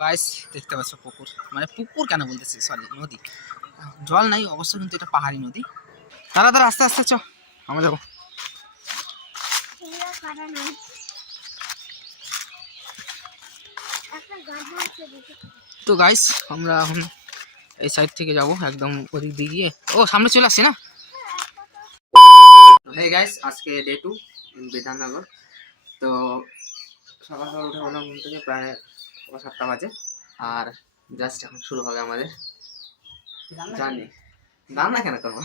Guys দেখতে পাচ্ছ পুকুর, মানে পুকুর কেন বলতেছি, সরি নদী। জল নাই অবশ্য, কিন্তু এটা পাহাড়ি নদী। তারা তারা আস্তে আস্তে চ, আমরা যাবো। তো গাইস আমরা এখন এই সাইড থেকে যাব, একদম ওদিক দিয়ে গিয়ে ও সামনে চলে আসছি না। হে গাইস, আজকে ডে 2 বিধাননগর। তো সকাল সকাল উঠে বললাম ঘুম থেকে, প্রায় 7টা বাজে। আর জাস্ট এখন শুরু হবে আমাদের জার্নি। রান্না কেন করবো,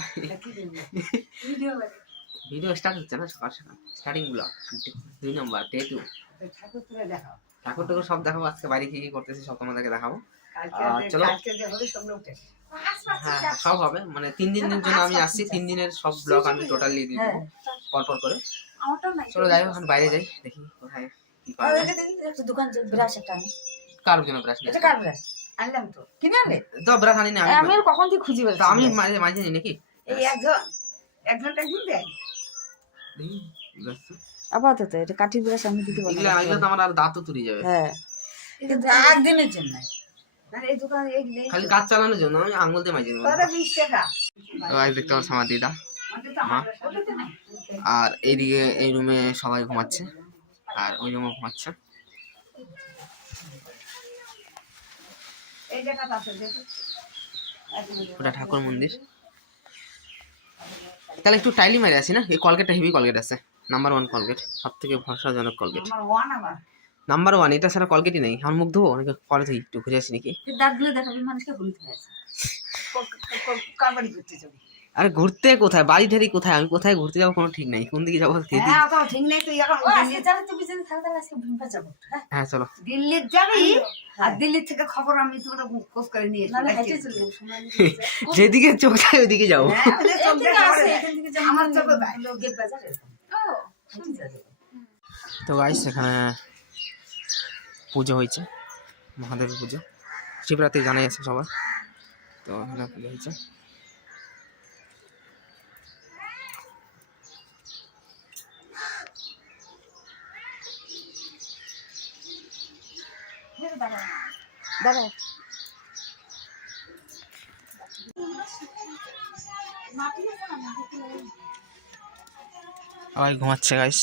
ভিডিও স্টার্ট হচ্ছে না সকাল সকাল, স্টার্টিং ব্লগ 2 নম্বর ডে 2। ঠাকুর টাকুর সব দেখাবো, আজকে বাড়ি কি কি করতেছি সব তোমাদেরকে দেখাবো। চলো, হ্যাঁ সব হবে, মানে 3 দিনের জন্য আমি আসছি, 3 দিনের সব ব্লগ আমি টোটালি দিব পরপর করে। চলো যাই হোক, এখন বাইরে যাই, দেখি কোথায় কি পাওয়া যায়। দোকান ব্রাশ একটা আনি। কার জন্য ব্রাশ? এটা কার ব্রাশ? আনলাম তো। কিনে আনলে? তো ব্রাশ আনি না আমি কখন থেকে খুঁজি বলছি। আমি মাঝে নি নাকি এই এক ঘন্টা ঘুরে দেয়। দেখি ব্রাশ আপাতত এটা কাঠি ব্রাশ আমি দিতে পারবো না। এগুলা তো আমার আর দাঁতও তুলে যাবে। হ্যাঁ, কিন্তু একদিনের জন্য মানে এই দোকানে এই নেই, খালি কাজ চালানোর জন্য আমি আঙ্গুল দিয়ে মাঝে নেব। কত 20 টাকা। তো আজ দেখতে পাচ্ছ আমার দিদা মা, আর এইদিকে এই রুমে সবাই ঘুমাচ্ছে, আর ওই রুমে ঘুমাচ্ছে। এই জায়গাটা আছে দেখো, ওটা ঠাকুর মন্দির। তাহলে একটু টাইলি মেরে আসি না। এই কলগেটটা হেভি কলগেট আছে, নাম্বার 1 কলগেট, সব থেকে ভরসাজনক কলগেট। নাম্বার 1, এটা ছাড়া কলগেটই নেই। আমার মুখ ধোবো অনেকে করে তুই একটু ঘুরে আসি নাকি। দাঁতগুলো দেখাবি মানুষকে, হলুদ হয়ে আছে। কারবারি করতে যাবি? আরে ঘুরতে কোথায়, বাড়ি ঢেরি কোথায়, আমি কোথায় ঘুরতে যাবো কোনো ঠিক নাই, কোন দিকে যাবো। হ্যাঁ তো ঠিক নাই, তুই এখন আজকে যাবে তো বিজেপি থাকতে আজকে ভিমপা যাব। হ্যাঁ চলো, দিল্লি যাবি, আর দিল্লি থেকে খবর আমি তোমাদের খোঁজ করে নিয়ে আসব। হেঁটে চলে যাব, যেদিকে চোখ যায় ওইদিকে যাবো। হ্যাঁ ওদের চোখ আছে, এখান থেকে যাব। আমার চোখে গেট বাজার এরকম। ও শুনতে যাবে। তো গাইস এখানে পুজো হয়েছে, মহাদেবের পুজো, শিবরাত্রি জানাই আছে সবার। তো এখানে পুজো হয়েছে। দাঁড়াও সবাই ঘুমাচ্ছে গাইস।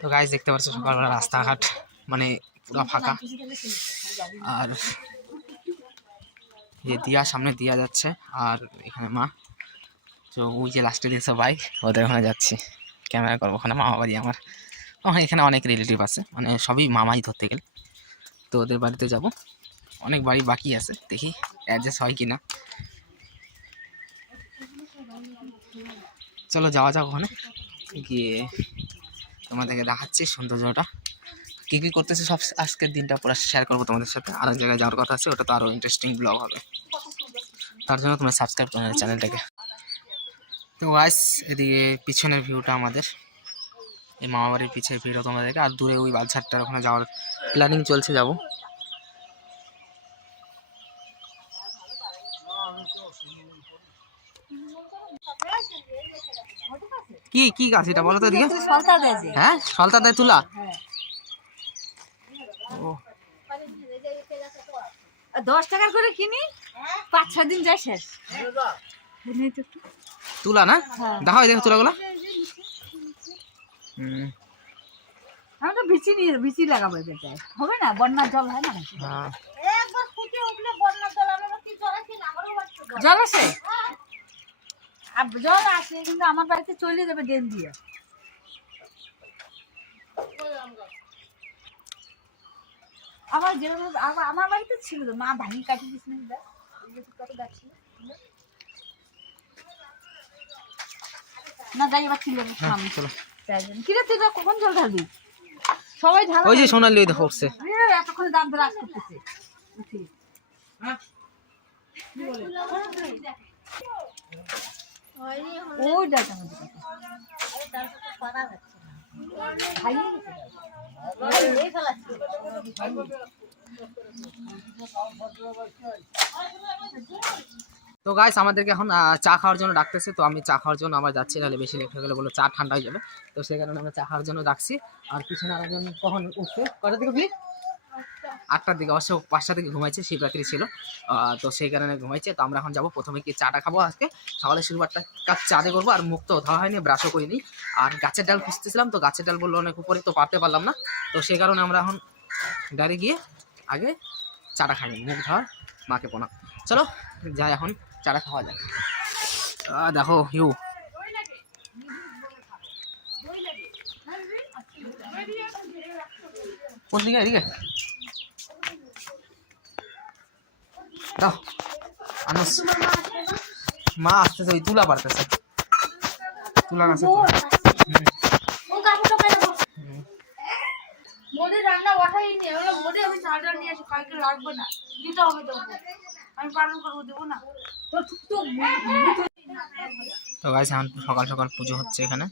তো গাইস দেখতে পাচ্ছ সকালবেলা রাস্তাঘাট মানে পুরো ফাঁকা, আর যে দিয়া সামনে দিয়া যাচ্ছে, আর এখানে মা। তো ওই যে লাস্টে দিন সবাই ওদের ওখানে যাচ্ছি, ক্যামেরা করবো। ওখানে মামা বাড়ি আমার, এখানে অনেক রিলেটিভ আছে, মানে সবই মামাই ধরতে গেলে। তো ওদের বাড়িতে যাব, অনেক বাড়ি বাকি আছে, দেখি অ্যাডজাস্ট হয় কিনা। চলো যাওয়া যাক ওখানে গিয়ে তোমাদেরকে দেখাচ্ছি সৌন্দর্যটা, কী কী করতেছে সব আজকের দিনটা পুরো শেয়ার করবো তোমাদের সাথে। আর এক জায়গায় যাওয়ার কথা আছে, ওটা তো আরও ইন্টারেস্টিং ব্লগ হবে, তার জন্য তোমরা সাবস্ক্রাইব করো চ্যানেলটাকে। তো গাইস এদিকে পিছনের ভিউটা আমাদের, এই মামাবাড়ির পিছের ভিউটা তোমাদেরকে, আর দূরে ওই বালছাটটার ওখানে যাওয়ার প্ল্যানিং চলছে, যাবো। কি কি গাছ এটা বলো তো এদিকে? হ্যাঁ সলতা দেয় তুলা। ও 10 টাকা করে কিনি, 5-6 দিন যায় শেষ। তুলা না, দেখাও দেখো তুলাগুলো। আমি তো বিচি লাগাবো, হবে না, বন্যার জল হয় না। জল আসে, জল আসে, কিন্তু আমার বাড়িতে চলে যাবে ড্রেন দিয়ে। আমার যেভাবে আমার বাড়িতে ছিল তো, মা ভাঙি কাটি দিস না, যাই এবার ছিল কিরে, তুই কখন জল ঢালবি? সবাই ঢাল, ওই যে সোনালি ওই দেখো উঠছে, এতক্ষণ দাম ধরে আসতেছে। ওই ডালটা তো গাইস আমাদেরকে এখন চা খাওয়ার জন্য ডাকতেছে, তো আমি চা খাওয়ার জন্য আমার যাচ্ছি, নাহলে বেশি লেট হয়ে গেলে বলো চা ঠান্ডা হয়ে যাবে। তো সেই কারণে আমরা চা খাওয়ার জন্য ডাকছি। আর পিছনে আরেকজন কখন উঠছে, কটার দিকে উঠলি? 8টার দিকে, অবশ্য 5টা থেকে ঘুমাইছে, শিবরাত্রি ছিল তো সেই কারণে ঘুমাইছে। তো আমরা এখন যাবো, প্রথমে কি চাটা খাবো, আজকে সকালে শুরুবারটা কাজ চাঁদে করবো। আর মুখ তো ধোয়া হয়নি, ব্রাশও করিনি। আর গাছের ডাল খুঁজতেছিলাম, তো গাছের ডাল বললো অনেক উপরে, তো পারতে পারলাম না। তো সেই কারণে আমরা এখন ডাইরে গিয়ে আগে চাটা খাইনি, মুখ ধোয়া মাকে পোনা। চলো যাই, এখন চাটা খাওয়া যায়। দেখো ইউ কোন দিকে, এদিকে দাও আনস। মা আসতেছে, ওই তুলা পারতেছে, তুলা গাছে। মোদি রান্না বসাইনি, বলে মোদি আমি চার্জার নিয়ে আসি, কালকে লাগবে না, দিতে হবে তো, আমি পালন করবো, দেবো না। তো গাইস এখন সকাল সকাল পুজো হচ্ছে এখানে,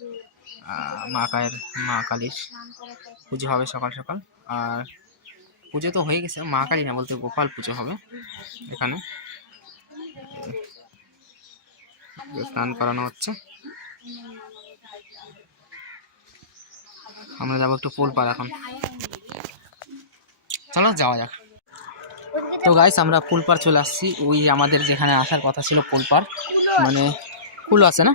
মা কালীর পুজো হবে সকাল সকাল। আর পুজো তো হয়ে গেছে, মা কালী না বলতে গোপাল পুজো হবে এখানে, স্নান করানো হচ্ছে। আমরা যাবো একটু পুলপাড় এখন, চলো যাওয়া যাক। তো গাইস আমরা পুলপাড় চলে আসছি, ওই আমাদের যেখানে আসার কথা ছিল পুলপাড়, মানে ফুল আছে না,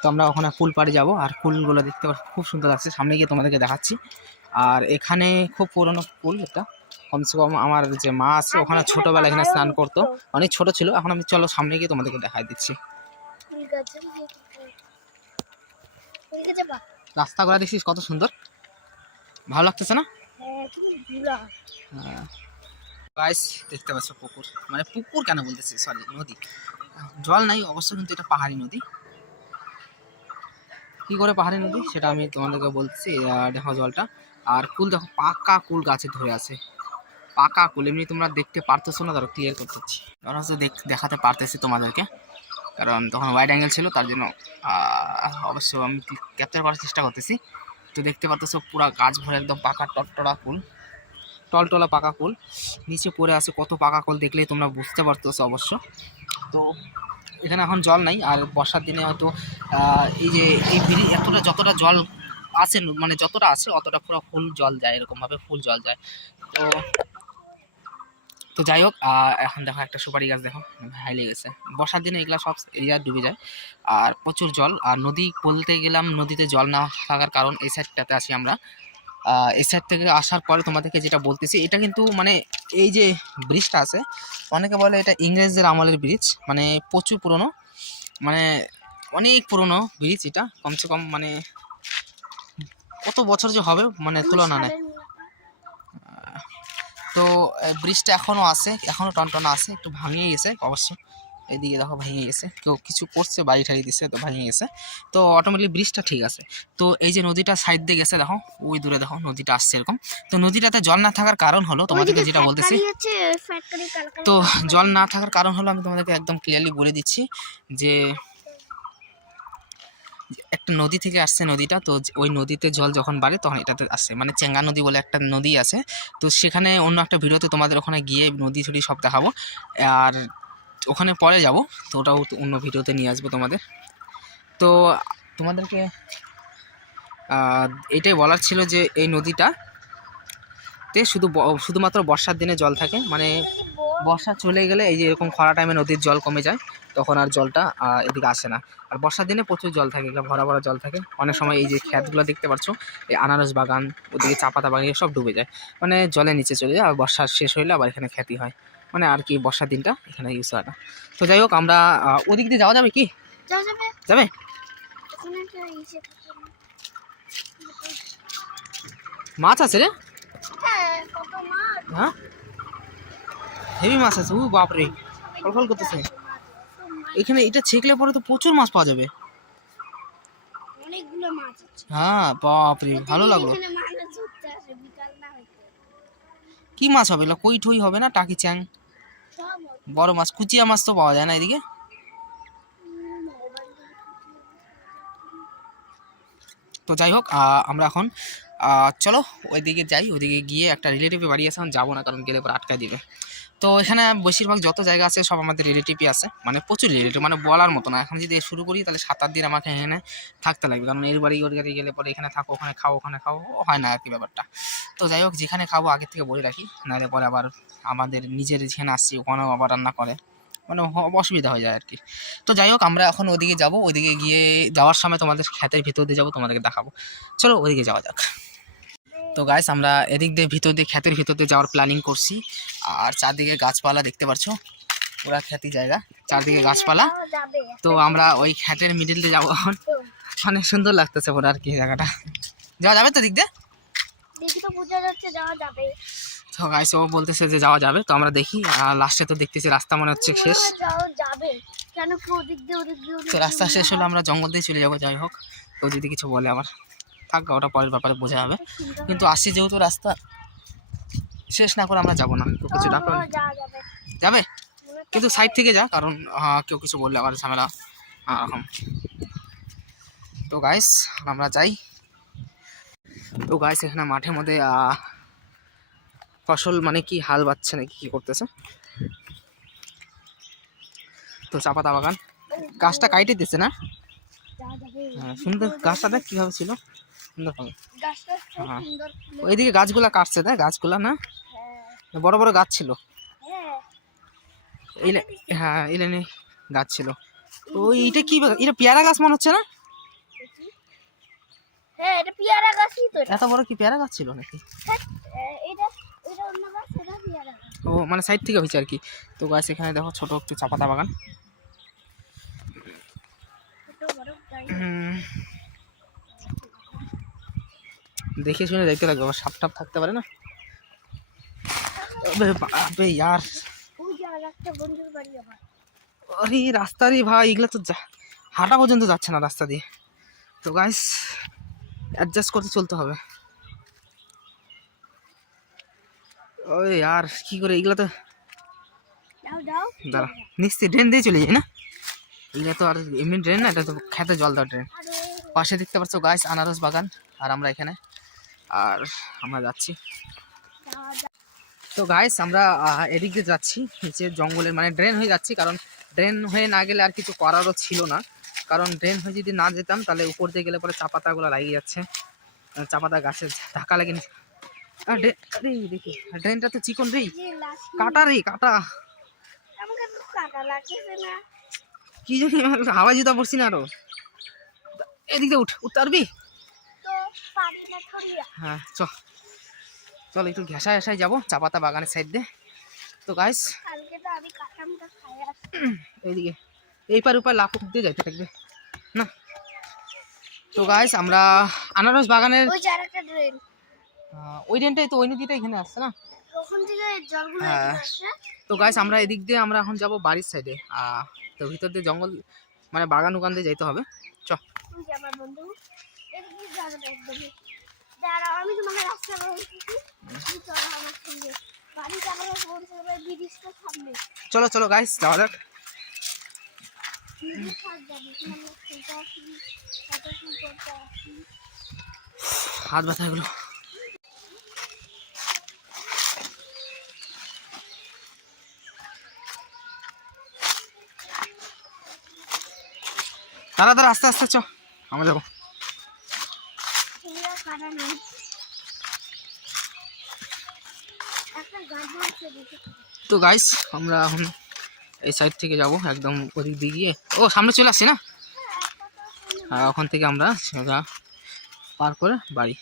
তো আমরা ওখানে ফুলপাড়ে যাব। আর ফুলগুলো দেখতে খুব সুন্দর লাগছে, সামনে গিয়ে তোমাদেরকে দেখাচ্ছি। আর এখানে খুব পুরনো ফুল, এটা কমসে কম আমার যে মা আছে ওখানে ছোটবেলা এখানে স্নান করতো, অনেক ছোট ছিল। এখন আমি চলো সামনে গিয়ে তোমাদেরকে দেখাই দিচ্ছি। রাস্তাগুলো দেখছিস কত সুন্দর, ভালো লাগতেছে না? গাইস দেখতে পাচ্ছ পুকুর, মানে পুকুর কেন বলতেছি, সরি নদী, জল নাই অবশ্য, কিন্তু এটা পাহাড়ি নদী। কি করে পাহাড়ি নদী সেটা আমি তোমাদেরকে বলছি। দেখো জলটা, আর কুল দেখো, পাকা কুল গাছে ধরে আছে, পাকা কুল। এমনি তোমরা দেখতে পারতেছো না, ধরো ক্লিয়ার করতেছি, ধরো হচ্ছে দেখাতে পারতেছি তোমাদেরকে, কারণ তখন ওয়াইড অ্যাঙ্গেল ছিল, তার জন্য অবশ্য আমি ক্যাপচার করার চেষ্টা করতেছি। তো দেখতে পারতেছো পুরো গাছ ভরে একদম পাকা টলটলা কুল, টলটলা পাকা কুল, নিচে পড়ে আছে কত পাকা কুল, দেখলেই তোমরা বুঝতে পারতেছো অবশ্য। তো এখানে এখন জল নাই, আর বর্ষার দিনে হয়তো এই যে এই এতটা যতটা জল আছে, মানে যতটা আছে অতটা পুরো ফুল জল যায়, এরকমভাবে ফুল জল যায়। তো তো যাই হোক, এখন দেখো একটা সুপারি গাছ দেখো হাইলে গেছে, বর্ষার দিনে এগুলা সব এরিয়া ডুবে যায়, আর প্রচুর জল। আর নদী বলতে গেলাম, নদীতে জল না থাকার কারণ এই সাইডটাতে আসি আমরা। এই সাইড থেকে আসার পরে তোমাদেরকে যেটা বলতেছি, এটা কিন্তু মানে এই যে ব্রিজটা আছে, অনেকে বলে এটা ইংরেজদের আমলের ব্রিজ, মানে প্রচুর পুরনো, মানে অনেক পুরনো ব্রিজ এটা, কমসে কম মানে কত বছর যে হবে মানে তুলনা নেই। তো ব্রিজটা এখনও আছে, এখনও টনটনা আছে, একটু ভাঙিয়ে গেছে অবশ্য, এদিকে দেখো ভেঙে গেছে, কেউ কিছু করছে বাড়ি ঠাড়ি দিচ্ছে, তো ভেঙে গেছে। তো অটোমেটিক ব্রিজটা ঠিক আছে। তো এই যে নদীটা সাইড দিয়ে গেছে দেখো, ওই দূরে দেখো নদীটা আসছে এরকম। তো নদীটাতে জল না থাকার কারণ হলো, তোমাদেরকে যেটা বলতেছি, তো জল না থাকার কারণ হলো আমি তোমাদেরকে একদম ক্লিয়ারলি বলে দিচ্ছি যে একটা নদী থেকে আসছে নদীটা, তো ওই নদীতে জল যখন বাড়ে তখন এটাতে আসছে, মানে চেঙ্গা নদী বলে একটা নদী আছে। তো সেখানে অন্য একটা ভিডিওতে তোমাদের ওখানে গিয়ে নদী ছড়ি সব দেখাবো, আর ওখানে পরে যাব, তো ওটাও অন্য ভিডিওতে নিয়ে আসবো তোমাদের। তো তোমাদেরকে এটাই বলার ছিল যে এই নদীটাতে শুধুমাত্র বর্ষার দিনে জল থাকে, মানে বর্ষা চলে গেলে এই যে এরকম খরা টাইমে নদীর জল কমে যায়, তখন আর জলটা এদিকে আসে না। আর বর্ষার দিনে প্রচুর জল থাকে, এগুলো ভরা ভরা জল থাকে। অনেক সময় এই যে ক্ষেতগুলো দেখতে পাচ্ছ, এই আনারস বাগান, ওদিকে চা পাতা বাগান, সব ডুবে যায়, মানে জলের নিচে চলে যায়। আর বর্ষা শেষ হইলে আবার এখানে খ্যাতি হয়, মানে আর কি বর্ষার দিনটা এখানে ইউজ হয় না। তো যাই হোক, আমরা ওদিক দিয়ে যাওয়া যাবে কি, যাবে? মাছ আছে রে, হ্যাঁ হেভি মাছ আছে, ও বাপরে ফলফল করতেছে এখানে। এটা ছেকলে পরে তো প্রচুর মাছ পাওয়া যাবে, হ্যাঁ বাপরে ভালো লাগলো। কি মাছ হবে এগুলো, কই ঠই হবে না, টাকি চ্যাং, বড় মাছ, কুচিয়া মাছ তো পাওয়া যায় না এদিকে। তো যাই হোক, আমরা এখন চলো ওইদিকে যাই, ওইদিকে গিয়ে একটা রিলেটিভে বাড়ি আছে, এখন যাবো না কারণ গেলে পরে আটকায় দিবে। তো এখানে বেশিরভাগ যত জায়গা আছে সব আমাদের রিলেটিভই আছে, মানে প্রচুর রিলেটিভ, মানে বলার মতো না। এখন যদি শুরু করি তাহলে 7-8 দিন আমাকে এখানে থাকতে লাগবে, কারণ এর বাড়ি ওর বাড়ি গেলে পরে এখানে থাকো ওখানে খাও ওখানে খাও হয় না আর কি ব্যাপারটা। তো যাই হোক, যেখানে খাবো আগের থেকে বলে রাখি, নাহলে পরে আবার আমাদের নিজের যেখানে আসছি ওখানেও আবার রান্না করে, মানে অসুবিধা হয়ে যায় আর কি। তো যাই হোক, আমরা এখন ওদিকে যাব, ওইদিকে গিয়ে যাওয়ার সময় তোমাদের ক্ষেতের ভিতর দিয়ে যাবো, তোমাদেরকে দেখাবো। চলো ওইদিকে যাওয়া যাক। তো গাইস, আমরা এদিক দিয়ে ভিতর দিয়ে ক্ষেতের ভিতর দিয়ে যাওয়ার প্ল্যানিং করছি। আর চারদিকে গাছপালা দেখতে পাচ্ছ, পুরা খ্যাতি জায়গা, চারদিকে গাছপালা। তো আমরা ওই ক্ষেতের মিডিল দিয়ে যাবো এখন, অনেক সুন্দর লাগতেছে পুরো আর কি জায়গাটা। যাওয়া যাবে তো দিক দিয়ে? দেখি তো বোঝা যাচ্ছে যাওয়া যাবে। তো গাইস ও বলতেছে যে যাওয়া যাবে, তো আমরা দেখি। আর লাস্টে তো দেখতেছি রাস্তা মনে হচ্ছে শেষ। যাওয়া যাবে কেন কি ওদিক দিয়ে ওদিক দিয়ে তো রাস্তা শেষ হলে আমরা জঙ্গল দিয়ে চলে যাবো। যাই হোক, তো যদি কিছু বলে আবার থাক, ওটা পরের ব্যাপারে বোঝা যাবে। কিন্তু আসছি যেহেতু রাস্তা শেষ না করে আমরা যাবো না, তো কিছু ডাক্তার যাবে, কিন্তু সাইড থেকে যা, কারণ কেউ কিছু বললে আবার ঝামেলা এরকম। তো গাইস আমরা যাই। তো গাইস এখানে মাঠের মধ্যে ফসল মানে কি হাল বাচ্ছে নাকি কি করতেছে। তো চা পাতা বাগান, গাছটা কাইটে দিচ্ছে না? হ্যাঁ সুন্দর, গাছটা দেখ কীভাবে ছিল সুন্দর হবে। হ্যাঁ ওইদিকে গাছগুলা কাটছে, দেখ গাছগুলা না বড় বড় গাছ ছিল, হ্যাঁ এই লাইনে গাছ ছিল। তো এইটা কি, এটা পেয়ারা গাছ মনে হচ্ছে না? হ্যাঁ এটা পেয়ারা গাছই তো। এত বড় কি পেয়ারা গাছ ছিল নাকি? এটা এটা অন্য গাছ, এটা পেয়ারা গাছ। ও মানে সাইড থেকে হয়েছে আর কি। তো গাছ এখানে দেখো ছোট একটু চা পাতা বাগান। দেখে শুনে দেখতে লাগবে, আবার সাপ টাপ থাকতে পারে না। আবে यार, আরে রাস্তা রে ভাই, এগুলো তো হাঁটা পর্যন্ত যাচ্ছে না রাস্তা দিয়ে। তো গাইস অ্যাডজাস্ট করতে চলতে হবে। ওই আর কি করে, এগুলো তো দাঁড়া নিশ্চয়ই ড্রেন দিয়ে চলে যায় না, এগুলো তো আর এমনি ড্রেন না, এটা তো খেতে জল দেওয়া ড্রেন। পাশে দেখতে পাচ্ছ গাইস আনারস বাগান, আর আমরা এখানে, আর আমরা যাচ্ছি। তো গাইস আমরা এদিক দিয়ে যাচ্ছি, নিচে জঙ্গলের মানে ড্রেন হয়ে যাচ্ছি, কারণ ড্রেন হয়ে না গেলে আর কিছু করারও ছিল না। কারণ ড্রেন হয়ে যদি না যেতাম তাহলে উপর দিয়ে গেলে পরে চা পাতাগুলো লাগিয়ে যাচ্ছে, চা পাতা গাছে ধাক্কা লাগে। আরে দেখি ড্রেনটা তো চিকন রে, কাটা রে কাটা, কি জানি হাওয়া জুতা পড়ছি না আরো। এদিক দিয়ে উঠতে পারবি? হ্যাঁ চল একটু ঘেঁষা ঘেঁষায় যাবো চা পাতা বাগানের সাইড দিয়ে। তো গাইস এইদিকে এইপার উপার লাফুক দিয়ে যাইতে থাকবে না। তো গাইস আমরা আনারস বাগানের ওই ড্রেনটাই তো, ওই নদীটা এখানে আসছে না। হ্যাঁ তো গাইস আমরা এদিক দিয়ে আমরা এখন যাবো বাড়ির সাইডে। তো ভিতর দিয়ে জঙ্গল মানে বাগান উগান দিয়ে যাইতে হবে। চ চলো চলো গাইস যাওয়া যাক। হাত ব্যথা এগুলো। তাড়াতাড়ি আস্তে আস্তে চ, আমরা যাবো। তো গাইস আমরা এখন এই সাইড থেকে যাব একদম ওদিক দিয়ে গিয়ে, ও সামনে চলে আসছি না, আর ওখান থেকে আমরা সোজা পার করে বাড়ি।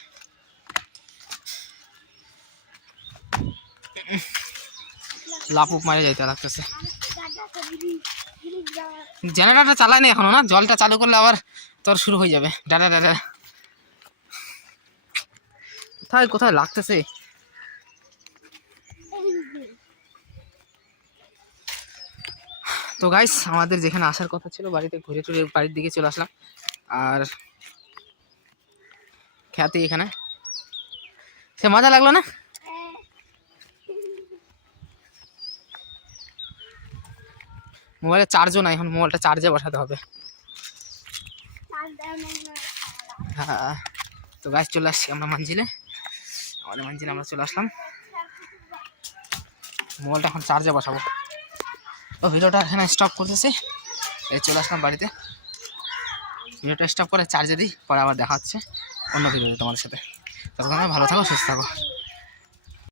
লাপুক মারে যাইতে লাগতেছে, জেনারেটরটা চালায় না এখনো না, জলটা চালু করলে আবার তোর শুরু হয়ে যাবে ডাটা ডাটা। কোথায় কোথায় লাগতেছে। তো গাইস আমাদের যেখানে আসার কথা ছিল বাড়িতে ঘুরে টুরে বাড়ির দিকে চলে আসলাম। আর খ্যাতি এখানে, সে মজা লাগলো না? মোবাইলে চার্জও নাই, এখন মোবাইলটা চার্জে বসাতে হবে। হ্যাঁ তো গাছ চলে আসছি আমরা মানজিলে, আমাদের মানজিলে আমরা চলে আসলাম। মোবাইলটা এখন চার্জে বসাবো। তো ভিডিওটা এখানে স্টপ করতেছি, এই চলে আসলাম বাড়িতে। ভিডিওটা স্টপ করে চার্জে দিই, পরে আবার দেখা হচ্ছে অন্য ভিডিওতে তোমাদের সাথে। ততক্ষণ ভালো থাকো, সুস্থ থাকো।